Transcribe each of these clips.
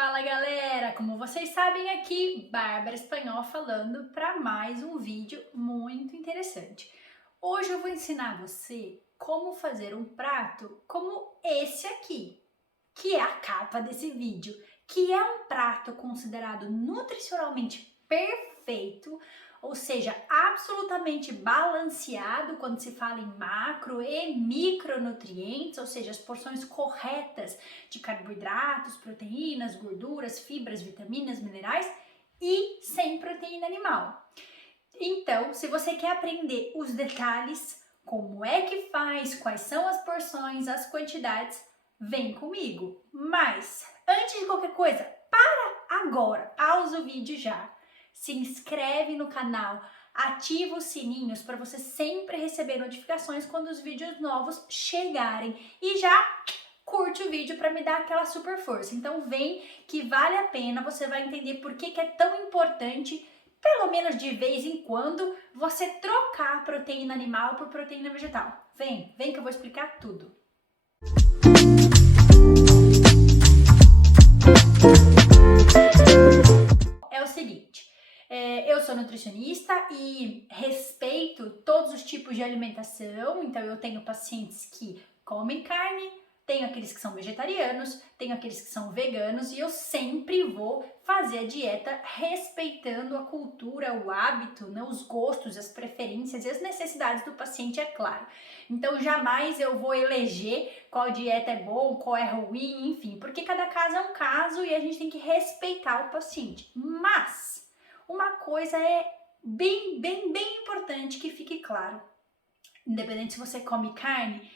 Fala galera, como vocês sabem aqui, Bárbara Espanhol falando para mais um vídeo muito interessante. Hoje eu vou ensinar você como fazer um prato como esse aqui, que é a capa desse vídeo, que é um prato considerado nutricionalmente perfeito, ou seja, absolutamente balanceado quando se fala em macro e micronutrientes, ou seja, as porções corretas de carboidratos, proteínas, gorduras, fibras, vitaminas, minerais e sem proteína animal. Então, se você quer aprender os detalhes, como é que faz, quais são as porções, as quantidades, vem comigo. Mas, antes de qualquer coisa, para agora, pausa o vídeo já. Se inscreve no canal, ativa os sininhos para você sempre receber notificações quando os vídeos novos chegarem e já curte o vídeo para me dar aquela super força. Então vem que vale a pena, você vai entender por que é tão importante, pelo menos de vez em quando, você trocar proteína animal por proteína vegetal. Vem que eu vou explicar tudo. É o seguinte, eu sou nutricionista e respeito todos os tipos de alimentação, então eu tenho pacientes que comem carne, tenho aqueles que são vegetarianos, tenho aqueles que são veganos e eu sempre vou fazer a dieta respeitando a cultura, o hábito, né, os gostos, as preferências e as necessidades do paciente, é claro. Então jamais eu vou eleger qual dieta é bom, qual é ruim, enfim, porque cada caso é um caso e a gente tem que respeitar o paciente. Mas uma coisa é bem importante que fique claro, independente se você come carne,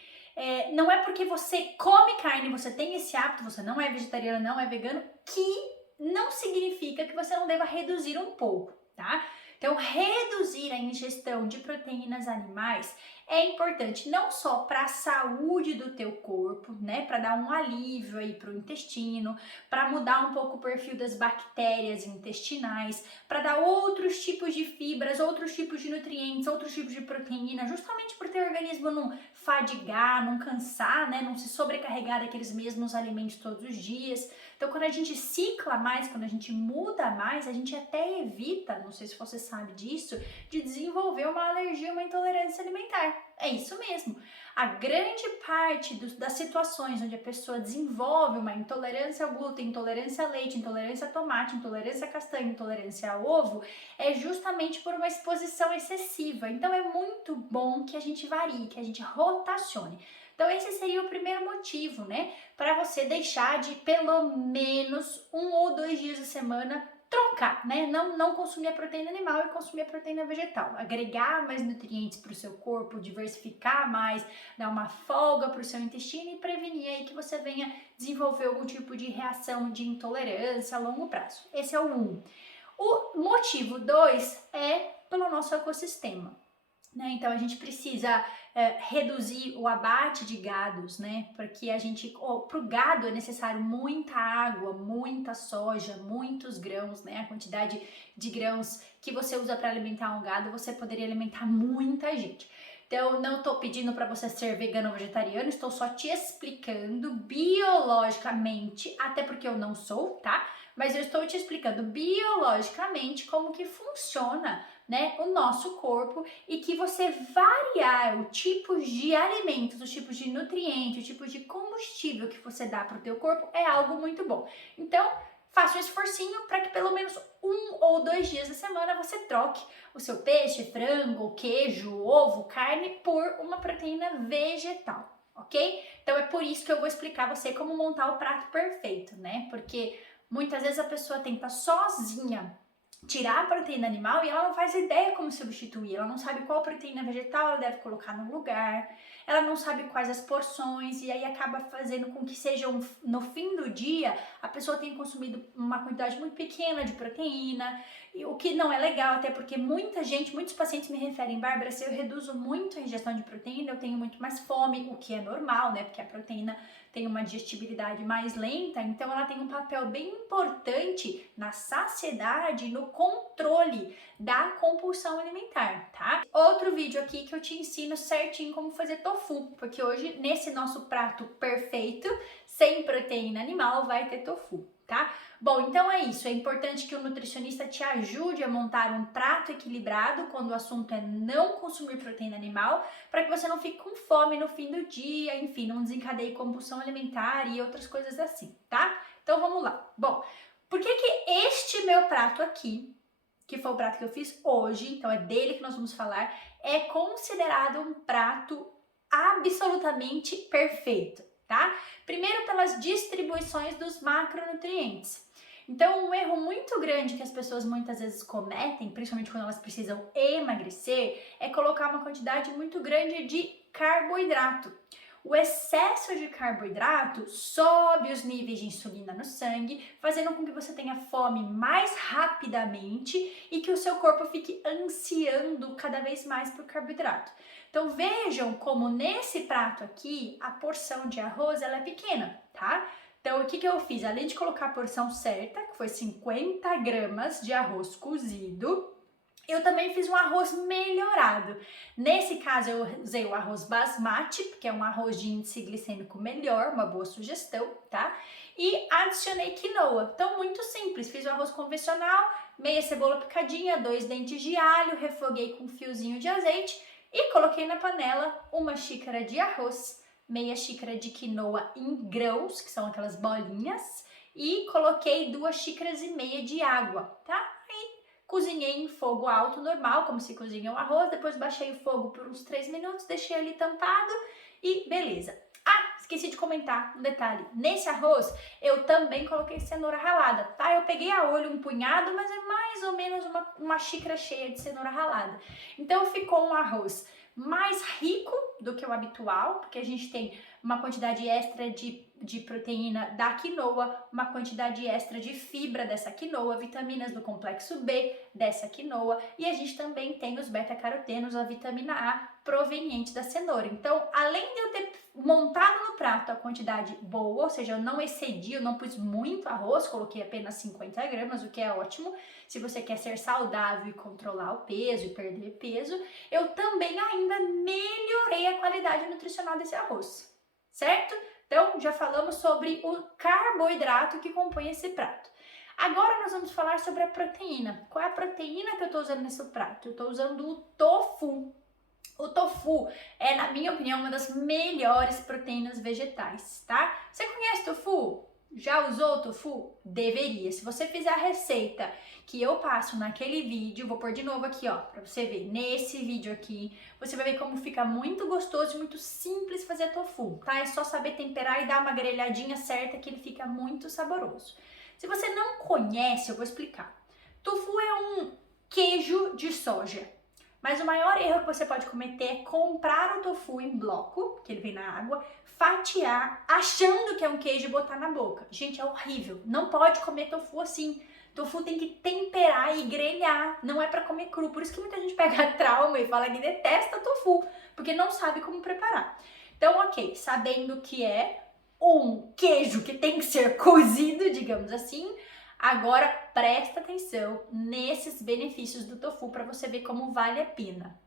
não é porque você come carne, você tem esse hábito, você não é vegetariano, não é vegano, que não significa que você não deva reduzir um pouco, tá? Então, reduzir a ingestão de proteínas animais é importante não só para a saúde do teu corpo, né, para dar um alívio aí para o intestino, para mudar um pouco o perfil das bactérias intestinais, para dar outros tipos de fibras, outros tipos de nutrientes, outros tipos de proteína, justamente por ter o organismo não fadigar, não cansar, né, não se sobrecarregar daqueles mesmos alimentos todos os dias. Então, quando a gente cicla mais, quando a gente muda mais, a gente até evita, não sei se você sabe disso, de desenvolver uma alergia, uma intolerância alimentar. É isso mesmo. A grande parte das situações onde a pessoa desenvolve uma intolerância ao glúten, intolerância a leite, intolerância a tomate, intolerância a castanha, intolerância a ovo, é justamente por uma exposição excessiva. Então, é muito bom que a gente varie, que a gente rotacione. Então, esse seria o primeiro motivo, né? Para você deixar de, pelo menos, 1 ou 2 dias a semana, trocar, né? Não consumir a proteína animal e consumir a proteína vegetal. Agregar mais nutrientes para o seu corpo, diversificar mais, dar uma folga para o seu intestino e prevenir aí que você venha desenvolver algum tipo de reação de intolerância a longo prazo. Esse é o 1. O motivo 2 é pelo nosso ecossistema. Né? Então a gente precisa reduzir o abate de gados, né? Porque para o gado é necessário muita água, muita soja, muitos grãos, né? A quantidade de grãos que você usa para alimentar um gado, você poderia alimentar muita gente. Então, não estou pedindo para você ser vegano ou vegetariano, estou só te explicando biologicamente, até porque eu não sou, tá? Mas eu estou te explicando biologicamente como que funciona, né, o nosso corpo e que você variar o tipo de alimentos, os tipos de nutrientes, o tipo de combustível que você dá para o teu corpo é algo muito bom. Então, faça um esforcinho para que pelo menos 1 ou 2 dias da semana você troque o seu peixe, frango, queijo, ovo, carne por uma proteína vegetal, ok? Então é por isso que eu vou explicar a você como montar o prato perfeito, né? Porque muitas vezes a pessoa tenta sozinha tirar a proteína animal e ela não faz ideia como substituir, ela não sabe qual proteína vegetal ela deve colocar no lugar, ela não sabe quais as porções e aí acaba fazendo com que seja no fim do dia a pessoa tenha consumido uma quantidade muito pequena de proteína, e o que não é legal, até porque muitos pacientes me referem, Bárbara, se eu reduzo muito a ingestão de proteína, eu tenho muito mais fome, o que é normal, né, porque a proteína tem uma digestibilidade mais lenta, então ela tem um papel bem importante na saciedade, no controle da compulsão alimentar, tá? Outro vídeo aqui que eu te ensino certinho como fazer tofu, porque hoje nesse nosso prato perfeito, sem proteína animal, vai ter tofu. tá? Bom, então é isso. É importante que o nutricionista te ajude a montar um prato equilibrado quando o assunto é não consumir proteína animal, para que você não fique com fome no fim do dia, enfim, não desencadeie compulsão alimentar e outras coisas assim, tá? Então vamos lá. Bom, por que que este meu prato aqui, que foi o prato que eu fiz hoje, então é dele que nós vamos falar, é considerado um prato absolutamente perfeito, tá? Primeiro pelas distribuições dos macronutrientes. Então, um erro muito grande que as pessoas muitas vezes cometem, principalmente quando elas precisam emagrecer, é colocar uma quantidade muito grande de carboidrato. O excesso de carboidrato sobe os níveis de insulina no sangue, fazendo com que você tenha fome mais rapidamente e que o seu corpo fique ansiando cada vez mais por carboidrato. Então vejam como nesse prato aqui a porção de arroz ela é pequena, tá? Então o que eu fiz? Além de colocar a porção certa, que foi 50 gramas de arroz cozido, eu também fiz um arroz melhorado. Nesse caso, eu usei o arroz basmati, que é um arroz de índice glicêmico melhor, uma boa sugestão, tá? E adicionei quinoa. Então, muito simples. Fiz o arroz convencional, meia cebola picadinha, 2 dentes de alho, refoguei com um fiozinho de azeite e coloquei na panela 1 xícara de arroz, meia xícara de quinoa em grãos, que são aquelas bolinhas, e coloquei 2,5 xícaras de água, tá? Cozinhei em fogo alto normal, como se cozinha o arroz, depois baixei o fogo por uns 3 minutos, deixei ali tampado e beleza. Ah, esqueci de comentar um detalhe. Nesse arroz, eu também coloquei cenoura ralada, tá? Eu peguei a olho um punhado, mas é mais ou menos uma xícara cheia de cenoura ralada. Então ficou um arroz mais rico do que o habitual, porque a gente tem uma quantidade extra de proteína da quinoa, uma quantidade extra de fibra dessa quinoa, vitaminas do complexo B dessa quinoa, e a gente também tem os beta-carotenos, a vitamina A proveniente da cenoura. Então, além de eu ter montado no prato a quantidade boa, ou seja, eu não excedi, eu não pus muito arroz, coloquei apenas 50 gramas, o que é ótimo. Se você quer ser saudável e controlar o peso e perder peso, eu também ainda melhorei a qualidade nutricional desse arroz, certo? Então, já falamos sobre o carboidrato que compõe esse prato. Agora nós vamos falar sobre a proteína. Qual é a proteína que eu estou usando nesse prato? Eu estou usando o tofu. O tofu é, na minha opinião, uma das melhores proteínas vegetais, tá? Você conhece tofu? Já usou tofu? Deveria. Se você fizer a receita que eu passo naquele vídeo, vou pôr de novo aqui, ó, pra você ver, nesse vídeo aqui, você vai ver como fica muito gostoso e muito simples fazer tofu, tá? É só saber temperar e dar uma grelhadinha certa que ele fica muito saboroso. Se você não conhece, eu vou explicar. Tofu é um queijo de soja. Mas o maior erro que você pode cometer é comprar o tofu em bloco, que ele vem na água, fatiar, achando que é um queijo e botar na boca. Gente, é horrível. Não pode comer tofu assim. Tofu tem que temperar e grelhar, não é para comer cru. Por isso que muita gente pega trauma e fala que detesta tofu, porque não sabe como preparar. Então, ok, sabendo que é um queijo que tem que ser cozido, digamos assim, agora presta atenção nesses benefícios do tofu para você ver como vale a pena.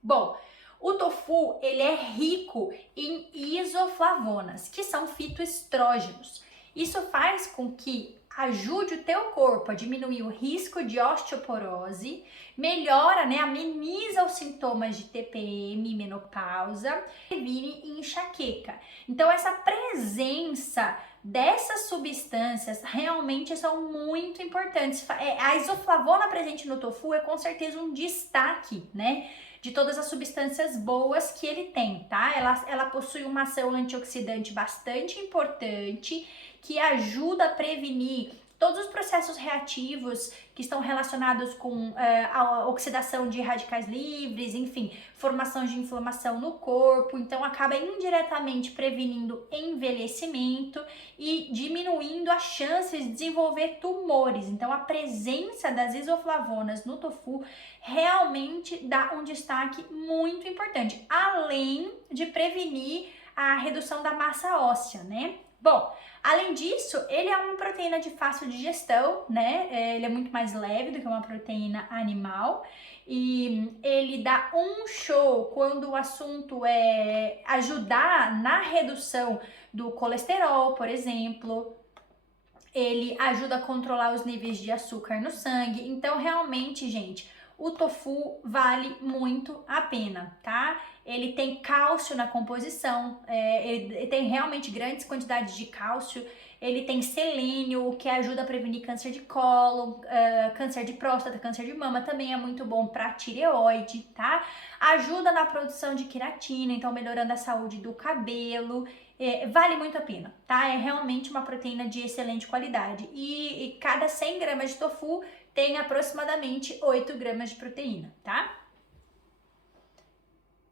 Bom, o tofu ele é rico em isoflavonas, que são fitoestrógenos. Isso faz com que ajude o teu corpo a diminuir o risco de osteoporose, melhora, ameniza os sintomas de TPM, menopausa, previne enxaqueca. Então essa presença dessas substâncias realmente são muito importantes. A isoflavona presente no tofu é com certeza um destaque, de todas as substâncias boas que ele tem, tá? Ela possui uma ação antioxidante bastante importante que ajuda a prevenir todos os processos reativos que estão relacionados com a oxidação de radicais livres, enfim, formação de inflamação no corpo. Então, acaba indiretamente prevenindo envelhecimento e diminuindo as chances de desenvolver tumores. Então, a presença das isoflavonas no tofu realmente dá um destaque muito importante, além de prevenir a redução da massa óssea, Bom, além disso, ele é uma proteína de fácil digestão, Ele é muito mais leve do que uma proteína animal e ele dá um show quando o assunto é ajudar na redução do colesterol, por exemplo. ele ajuda a controlar os níveis de açúcar no sangue. Então, realmente, gente, o tofu vale muito a pena, tá? Ele tem cálcio na composição, ele tem realmente grandes quantidades de cálcio. Ele tem selênio, o que ajuda a prevenir câncer de colo, câncer de próstata, câncer de mama. Também é muito bom para tireoide, tá? Ajuda na produção de queratina, então melhorando a saúde do cabelo. Vale muito a pena, tá? É realmente uma proteína de excelente qualidade. E cada 100 gramas de tofu tem aproximadamente 8 gramas de proteína, tá?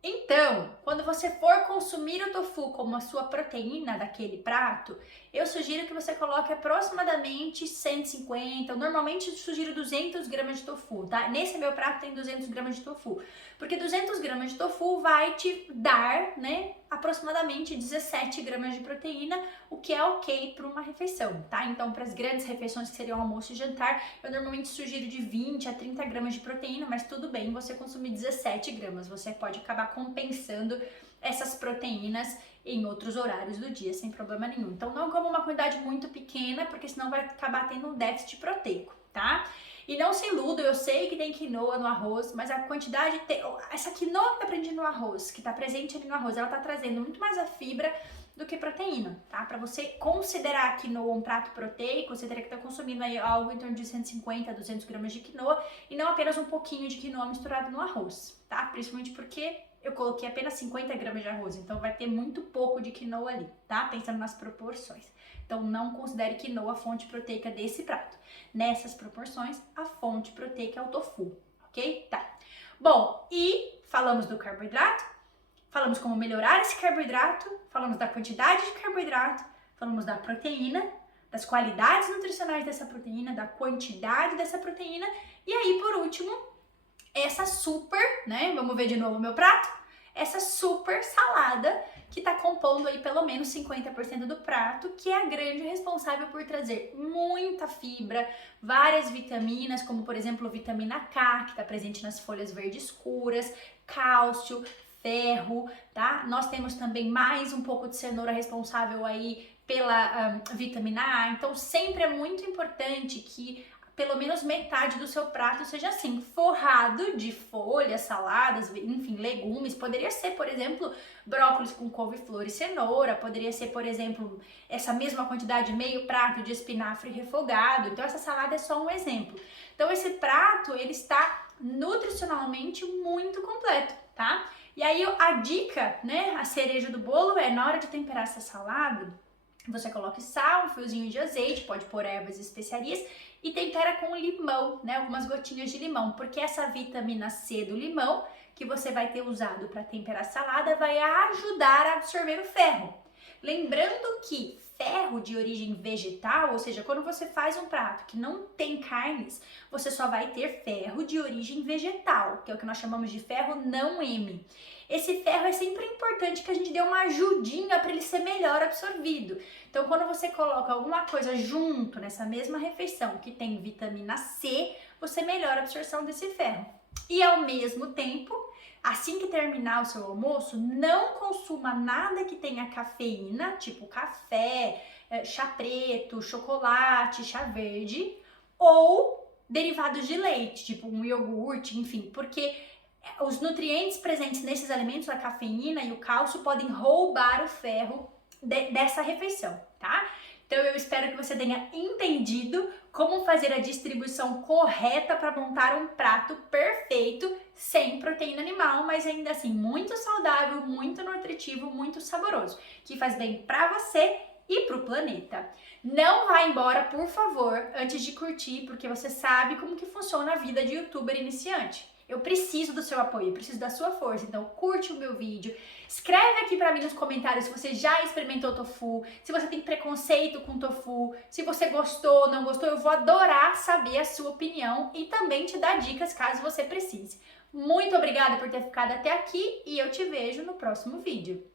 Então, quando você for consumir o tofu como a sua proteína daquele prato, eu sugiro que você coloque aproximadamente 150, normalmente eu sugiro 200 gramas de tofu, tá? Nesse meu prato tem 200 gramas de tofu, porque 200 gramas de tofu vai te dar, né, aproximadamente 17 gramas de proteína, o que é ok para uma refeição, tá? Então, para as grandes refeições que seriam almoço e jantar, eu normalmente sugiro de 20 a 30 gramas de proteína, mas tudo bem você consumir 17 gramas, você pode acabar compensando essas proteínas em outros horários do dia, sem problema nenhum. Então, não coma uma quantidade muito pequena, porque senão vai acabar tendo um déficit proteico, tá? E não se iludam, eu sei que tem quinoa no arroz, mas a quantidade, essa quinoa que tá presente no arroz, que tá presente ali no arroz, ela tá trazendo muito mais a fibra do que proteína, tá? Para você considerar a quinoa um prato proteico, você teria que estar consumindo aí algo em torno de 150 a 200 gramas de quinoa e não apenas um pouquinho de quinoa misturado no arroz, tá? Principalmente porque eu coloquei apenas 50 gramas de arroz, então vai ter muito pouco de quinoa ali, tá? Pensando nas proporções. Então, não considere quinoa a fonte proteica desse prato. Nessas proporções, a fonte proteica é o tofu, ok? Tá. Bom, e falamos do carboidrato, falamos como melhorar esse carboidrato, falamos da quantidade de carboidrato, falamos da proteína, das qualidades nutricionais dessa proteína, da quantidade dessa proteína, e aí, por último, essa super, né? Vamos ver de novo o meu prato? Essa super salada que tá compondo aí pelo menos 50% do prato, que é a grande responsável por trazer muita fibra, várias vitaminas, como por exemplo vitamina K, que tá presente nas folhas verdes escuras, cálcio, ferro, tá? Nós temos também mais um pouco de cenoura responsável aí pela vitamina A, então sempre é muito importante que pelo menos metade do seu prato seja assim, forrado de folhas, saladas, enfim, legumes. Poderia ser, por exemplo, brócolis com couve-flor e cenoura. Poderia ser, por exemplo, essa mesma quantidade, meio prato de espinafre refogado. Então, essa salada é só um exemplo. Então, esse prato, ele está nutricionalmente muito completo, tá? E aí, a dica, né, a cereja do bolo é, na hora de temperar essa salada, você coloca sal, um fiozinho de azeite, pode pôr ervas e especiarias e tempera com limão, né? Algumas gotinhas de limão, porque essa vitamina C do limão que você vai ter usado para temperar a salada vai ajudar a absorver o ferro. Lembrando que ferro de origem vegetal, ou seja, quando você faz um prato que não tem carnes, você só vai ter ferro de origem vegetal, que é o que nós chamamos de ferro não M. Esse ferro é sempre importante que a gente dê uma ajudinha para ele ser melhor absorvido. Então, quando você coloca alguma coisa junto nessa mesma refeição que tem vitamina C, você melhora a absorção desse ferro. E ao mesmo tempo, assim que terminar o seu almoço, não consuma nada que tenha cafeína, tipo café, chá preto, chocolate, chá verde, ou derivados de leite, tipo um iogurte, enfim, porque os nutrientes presentes nesses alimentos, a cafeína e o cálcio, podem roubar o ferro dessa refeição, tá? Então eu espero que você tenha entendido como fazer a distribuição correta para montar um prato perfeito, sem proteína animal, mas ainda assim muito saudável, muito nutritivo, muito saboroso, que faz bem para você e para o planeta. Não vá embora, por favor, antes de curtir, porque você sabe como que funciona a vida de youtuber iniciante. Eu preciso do seu apoio, eu preciso da sua força, então curte o meu vídeo, escreve aqui pra mim nos comentários se você já experimentou tofu, se você tem preconceito com tofu, se você gostou ou não gostou, eu vou adorar saber a sua opinião e também te dar dicas caso você precise. Muito obrigada por ter ficado até aqui e eu te vejo no próximo vídeo.